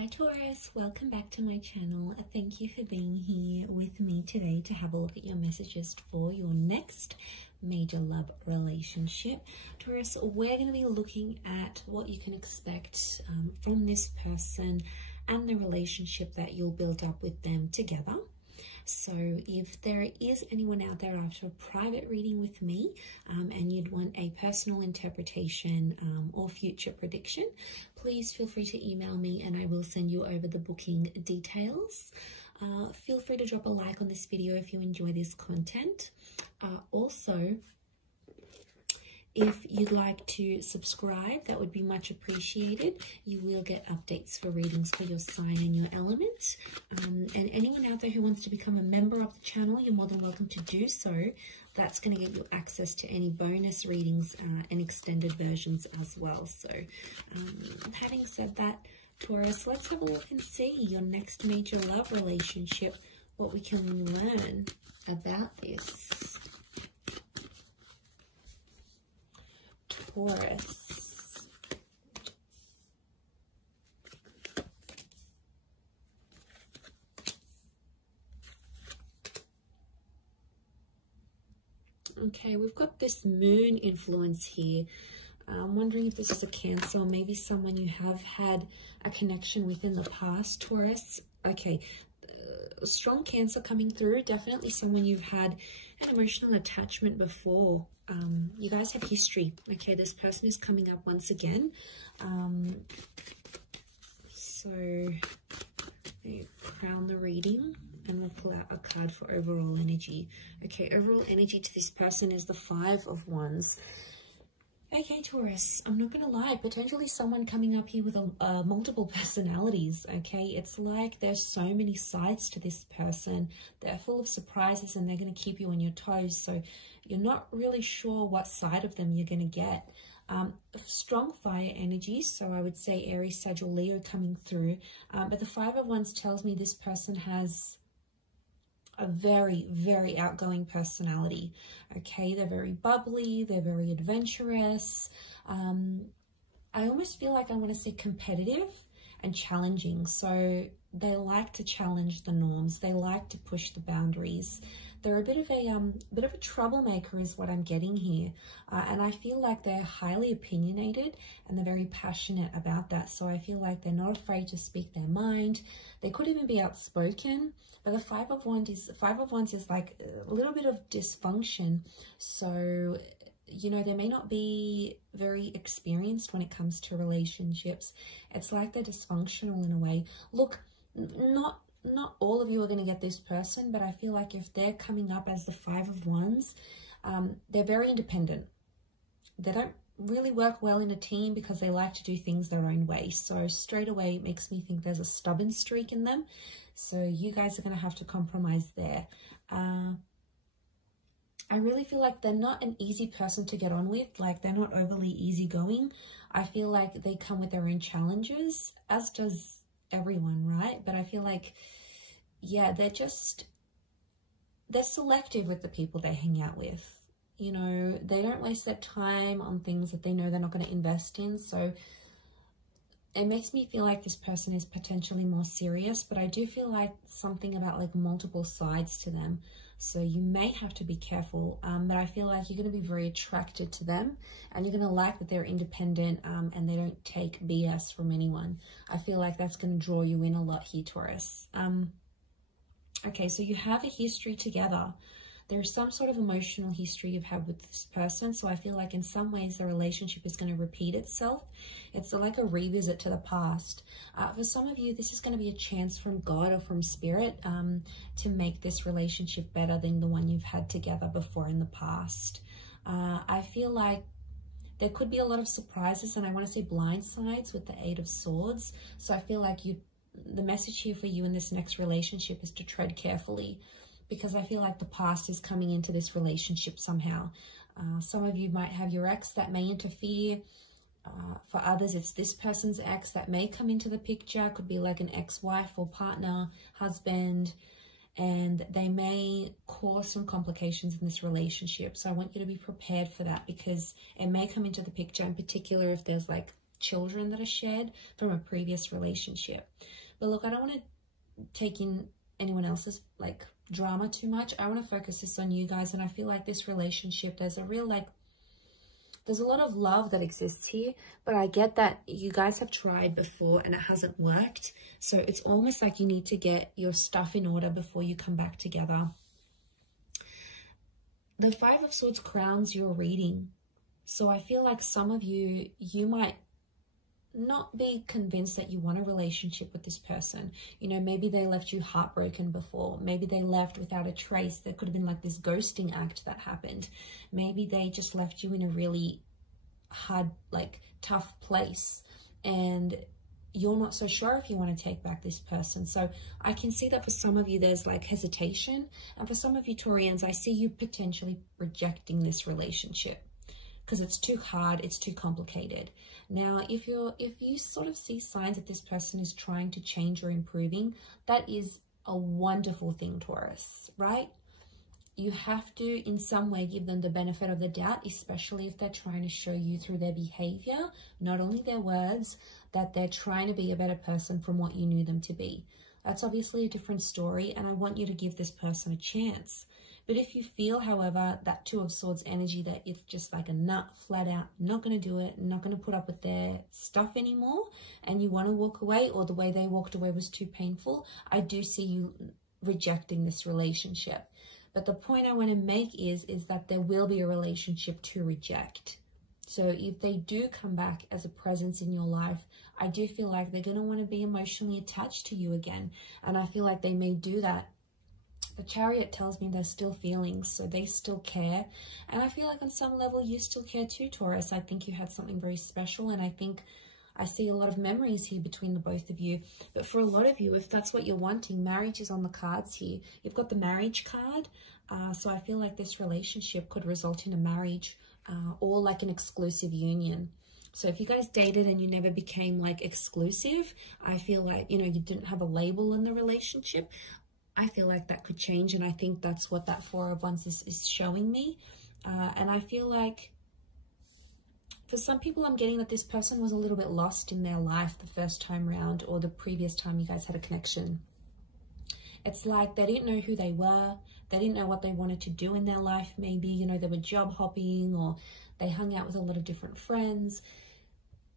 Hi Taurus, welcome back to my channel. Thank you for being here with me today to have a look at your messages for your next major love relationship. Taurus, we're going to be looking at what you can expect from this person and the relationship that you'll build up with them together. So if there is anyone out there after a private reading with me and you'd want a personal interpretation or future prediction, please feel free to email me and I will send you over the booking details. Feel free to drop a like on this video if you enjoy this content. Also, if you'd like to subscribe, that would be much appreciated. You will get updates for readings for your sign and your element. And anyone out there who wants to become a member of the channel, you're more than welcome to do so. That's going to get you access to any bonus readings and extended versions as well. So having said that, Taurus, let's have a look and see your next major love relationship, what we can learn about this. Taurus. Okay, we've got this moon influence here. I'm wondering if this is a Cancer, or maybe someone you have had a connection with in the past, Taurus. Okay, strong Cancer coming through. Definitely someone you've had an emotional attachment before. You guys have history. Okay, this person is coming up once again. So crown the reading and we'll pull out a card for overall energy. Okay, overall energy to this person is the Five of Wands. Okay, Taurus, I'm not going to lie, potentially someone coming up here with multiple personalities, okay? It's like there's so many sides to this person. They're full of surprises and they're going to keep you on your toes. So you're not really sure what side of them you're going to get. Strong fire energy, so I would say Aries, Sagittarius, Leo coming through. But the Five of Wands tells me this person has a very, very outgoing personality. Okay, they're very bubbly, they're very adventurous. I almost feel like I want to say competitive and challenging. So they like to challenge the norms. They like to push the boundaries. They're a bit of a troublemaker is what I'm getting here. And I feel like they're highly opinionated and they're very passionate about that. So I feel like they're not afraid to speak their mind. They could even be outspoken. But the Five of Wands is like a little bit of dysfunction. So, you know, they may not be very experienced when it comes to relationships. It's like they're dysfunctional in a way. Look, not all of you are going to get this person, but I feel like if they're coming up as the Five of Wands, they're very independent. They don't really work well in a team because they like to do things their own way. So straight away, it makes me think there's a stubborn streak in them. So you guys are going to have to compromise there. I really feel like they're not an easy person to get on with. Like, they're not overly easygoing. I feel like they come with their own challenges, as does everyone, right? But I feel like, yeah, they're selective with the people they hang out with. You know, they don't waste their time on things that they know they're not going to invest in. So it makes me feel like this person is potentially more serious, but I do feel like something about like multiple sides to them. So you may have to be careful, but I feel like you're going to be very attracted to them and you're going to like that they're independent and they don't take BS from anyone. I feel like that's going to draw you in a lot here, Taurus. Okay, so you have a history together. There's some sort of emotional history you've had with this person. So I feel like in some ways the relationship is going to repeat itself. It's like a revisit to the past. For some of you, this is going to be a chance from God or from Spirit to make this relationship better than the one you've had together before in the past. I feel like there could be a lot of surprises, and I want to say blind sides with the Eight of Swords. So I feel like the message here for you in this next relationship is to tread carefully, because I feel like the past is coming into this relationship somehow. Some of you might have your ex that may interfere. For others, it's this person's ex that may come into the picture. Could be like an ex-wife or partner, husband, and they may cause some complications in this relationship. So I want you to be prepared for that, because it may come into the picture, in particular if there's like children that are shared from a previous relationship. But look, I don't want to take in anyone else's like drama too much. I want to focus this on you guys, and I feel like this relationship, there's a real like, there's a lot of love that exists here, but I get that you guys have tried before and it hasn't worked. So it's almost like you need to get your stuff in order before you come back together. The Five of Swords crowns your reading. So I feel like some of you, you might not be convinced that you want a relationship with this person. You know, maybe they left you heartbroken before. Maybe they left without a trace. There could have been like this ghosting act that happened. Maybe they just left you in a really hard, like tough place, and you're not so sure if you want to take back this person. So I can see that for some of you, there's like hesitation. And for some of you Taurians, I see you potentially rejecting this relationship because it's too hard, it's too complicated. Now, if you sort of see signs that this person is trying to change or improving, that is a wonderful thing, Taurus, right? You have to in some way give them the benefit of the doubt, especially if they're trying to show you through their behavior, not only their words, that they're trying to be a better person from what you knew them to be. That's obviously a different story, and I want you to give this person a chance. But if you feel, however, that Two of Swords energy, that it's just like a nut, flat out, not going to do it, not going to put up with their stuff anymore, and you want to walk away, or the way they walked away was too painful, I do see you rejecting this relationship. But the point I want to make is that there will be a relationship to reject. So if they do come back as a presence in your life, I do feel like they're going to want to be emotionally attached to you again. And I feel like they may do that. The Chariot tells me there's still feelings, so they still care. And I feel like on some level you still care too, Taurus. I think you had something very special, and I think I see a lot of memories here between the both of you. But for a lot of you, if that's what you're wanting, marriage is on the cards here. You've got the marriage card, so I feel like this relationship could result in a marriage or like an exclusive union. So if you guys dated and you never became like exclusive, I feel like, you know, you didn't have a label in the relationship, I feel like that could change, and I think that's what that Four of Wands is showing me. And I feel like for some people, I'm getting that this person was a little bit lost in their life the first time round, or the previous time you guys had a connection. It's like they didn't know who they were. They didn't know what they wanted to do in their life. Maybe, you know, they were job hopping, or they hung out with a lot of different friends.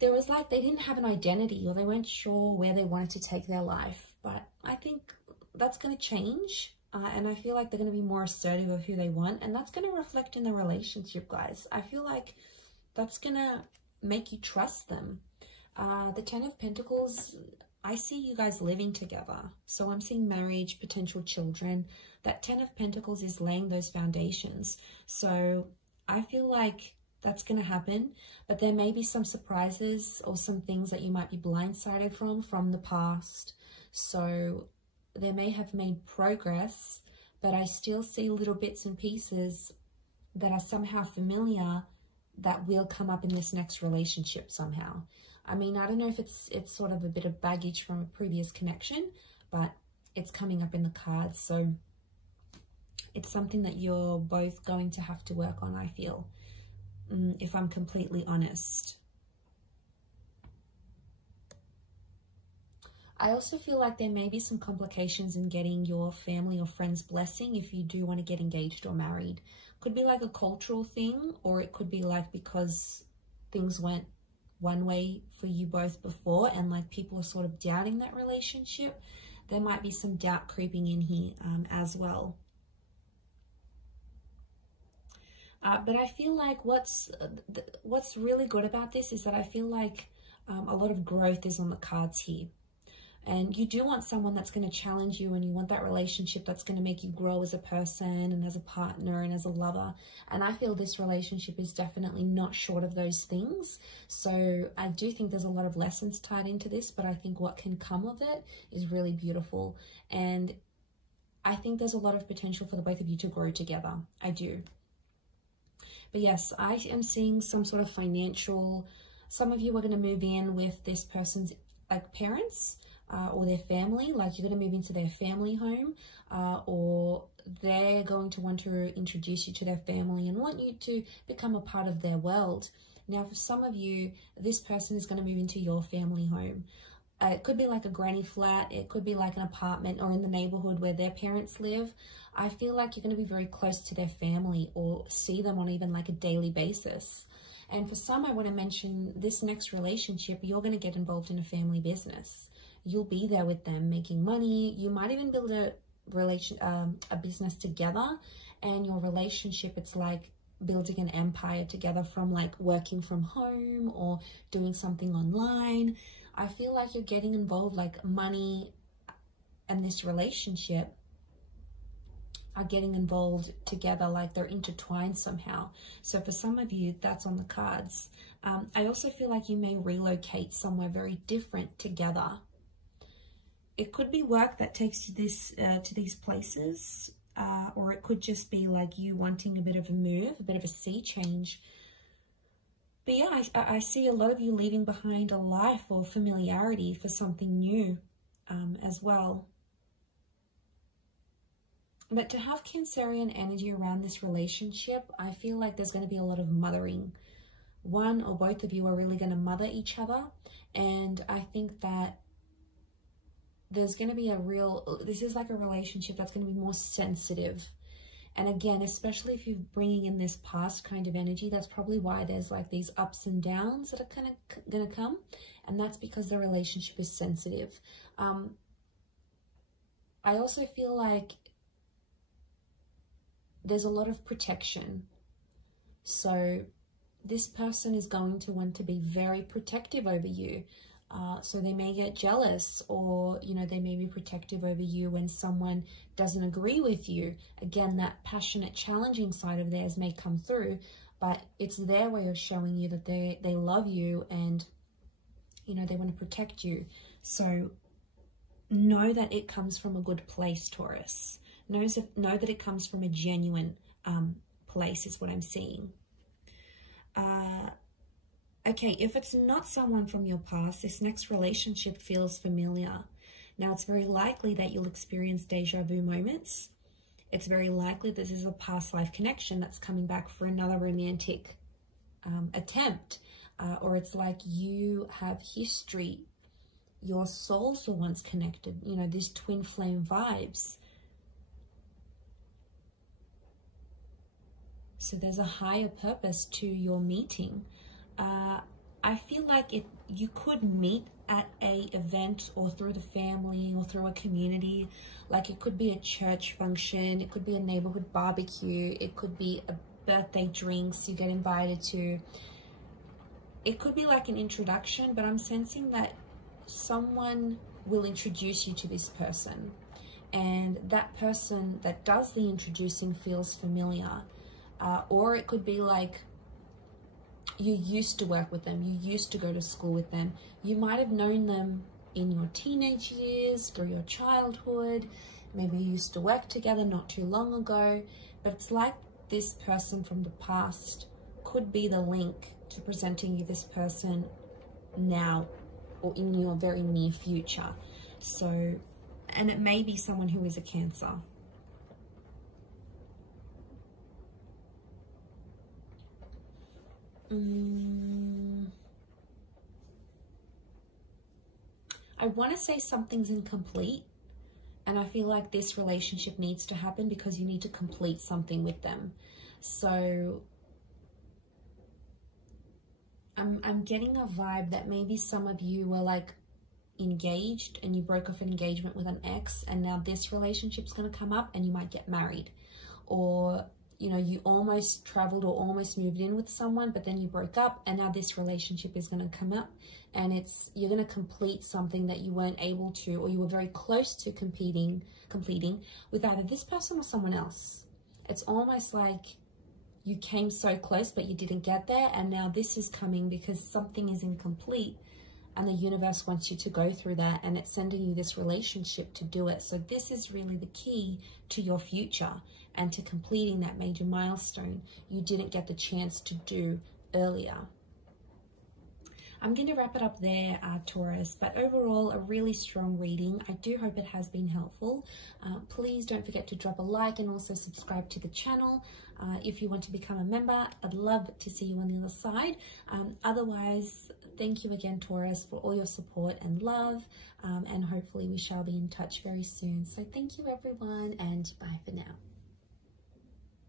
There was like, they didn't have an identity, or they weren't sure where they wanted to take their life. But I think that's going to change, and I feel like they're going to be more assertive of who they want, and that's going to reflect in the relationship, guys. I feel like that's going to make you trust them. The Ten of Pentacles, I see you guys living together, so I'm seeing marriage, potential children. That Ten of Pentacles is laying those foundations, so I feel like that's going to happen, but there may be some surprises or some things that you might be blindsided from the past. So they may have made progress, but I still see little bits and pieces that are somehow familiar that will come up in this next relationship somehow. I mean, I don't know if it's sort of a bit of baggage from a previous connection, but it's coming up in the cards. So it's something that you're both going to have to work on, I feel, if I'm completely honest. I also feel like there may be some complications in getting your family or friends' blessing if you do want to get engaged or married. Could be like a cultural thing, or it could be like because things went one way for you both before and like people are sort of doubting that relationship. There might be some doubt creeping in here as well. But I feel like what's really good about this is that I feel like a lot of growth is on the cards here. And you do want someone that's going to challenge you, and you want that relationship that's going to make you grow as a person and as a partner and as a lover. And I feel this relationship is definitely not short of those things. So I do think there's a lot of lessons tied into this, but I think what can come of it is really beautiful. And I think there's a lot of potential for the both of you to grow together. I do. But yes, I am seeing some sort of financial, some of you are going to move in with this person's like parents, or their family, like you're going to move into their family home, or they're going to want to introduce you to their family and want you to become a part of their world. Now, for some of you, this person is going to move into your family home. It could be like a granny flat. It could be like an apartment or in the neighborhood where their parents live. I feel like you're going to be very close to their family or see them on even like a daily basis. And for some, I want to mention this next relationship, you're going to get involved in a family business. You'll be there with them making money. You might even build a business together, and your relationship, it's like building an empire together from like working from home or doing something online. I feel like you're getting involved, like money and this relationship are getting involved together, like they're intertwined somehow. So for some of you, that's on the cards. I also feel like you may relocate somewhere very different together. It could be work that takes you to these places, or it could just be like you wanting a bit of a move, a bit of a sea change. But yeah, I see a lot of you leaving behind a life or familiarity for something new as well. But to have Cancerian energy around this relationship, I feel like there's going to be a lot of mothering. One or both of you are really going to mother each other. And I think that there's going to be this is like a relationship that's going to be more sensitive. And again, especially if you're bringing in this past kind of energy, that's probably why there's like these ups and downs that are kind of going to come. And that's because the relationship is sensitive. I also feel like there's a lot of protection. So this person is going to want to be very protective over you. So they may get jealous, or, you know, they may be protective over you when someone doesn't agree with you. Again, that passionate, challenging side of theirs may come through, but it's their way of showing you that they love you and, you know, they want to protect you. So know that it comes from a good place, Taurus. Know that it comes from a genuine place is what I'm seeing. Okay, if it's not someone from your past, this next relationship feels familiar. Now, it's very likely that you'll experience deja vu moments. It's very likely this is a past life connection that's coming back for another romantic attempt. Or it's like you have history. Your souls were once connected. You know, these twin flame vibes. So there's a higher purpose to your meeting. I feel like you could meet at a event or through the family or through a community. Like it could be a church function, it could be a neighborhood barbecue, it could be a birthday drinks you get invited to. It could be like an introduction, but I'm sensing that someone will introduce you to this person, and that person that does the introducing feels familiar. Or it could be like you used to work with them, you used to go to school with them, you might have known them in your teenage years, through your childhood, maybe you used to work together not too long ago, but it's like this person from the past could be the link to presenting you this person now or in your very near future. So, and it may be someone who is a Cancer. I want to say something's incomplete, and I feel like this relationship needs to happen because you need to complete something with them. So I'm getting a vibe that maybe some of you were like engaged and you broke off an engagement with an ex, and now this relationship's going to come up and you might get married. Or, you know, you almost traveled or almost moved in with someone, but then you broke up, and now this relationship is going to come up, and you're going to complete something that you weren't able to, or you were very close to completing with either this person or someone else. It's almost like you came so close, but you didn't get there, and now this is coming because something is incomplete, and the universe wants you to go through that, and it's sending you this relationship to do it. So this is really the key to your future and to completing that major milestone you didn't get the chance to do earlier. I'm going to wrap it up there, Taurus, but overall a really strong reading. I do hope it has been helpful. Please don't forget to drop a like and also subscribe to the channel. If you want to become a member, I'd love to see you on the other side. Otherwise, thank you again, Taurus, for all your support and love, and hopefully we shall be in touch very soon. So thank you everyone, and bye for now.